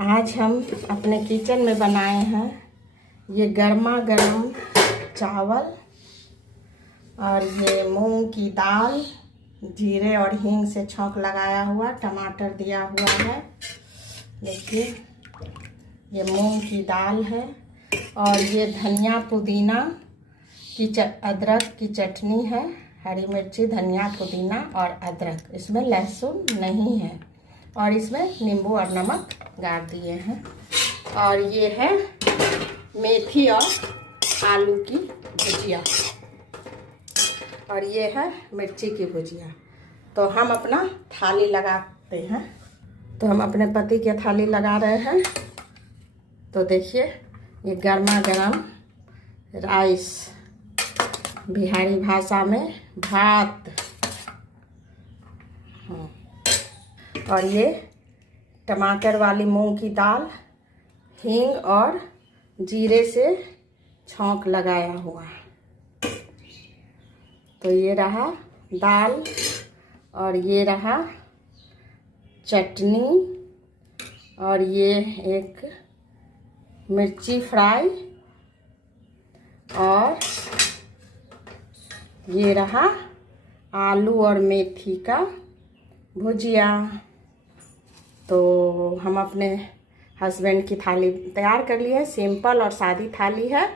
आज हम अपने किचन में बनाए हैं ये गर्मा गर्म चावल और ये मूंग की दाल, जीरे और हींग से छौंक लगाया हुआ, टमाटर दिया हुआ है। देखिए ये मूंग की दाल है और ये धनिया पुदीना की अदरक की चटनी है। हरी मिर्ची, धनिया, पुदीना और अदरक, इसमें लहसुन नहीं है और इसमें नींबू और नमक गाड़ दिए हैं। और ये है मेथी और आलू की भुजिया और ये है मिर्ची की भुजिया। तो हम अपना थाली लगाते हैं। तो हम अपने पति के थाली लगा रहे हैं। तो देखिए ये गर्मा गर्म राइस, बिहारी भाषा में भात, और ये टमाटर वाली मूंग की दाल, हींग और जीरे से छौंक लगाया हुआ। तो ये रहा दाल और ये रहा चटनी और ये एक मिर्ची फ्राई और ये रहा आलू और मेथी का भुजिया। तो हम अपने हस्बैंड की थाली तैयार कर लिए। सिंपल और सादी थाली है।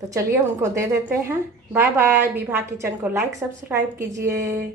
तो चलिए उनको दे देते हैं। Bye bye. विभा किचन को लाइक सब्सक्राइब कीजिए।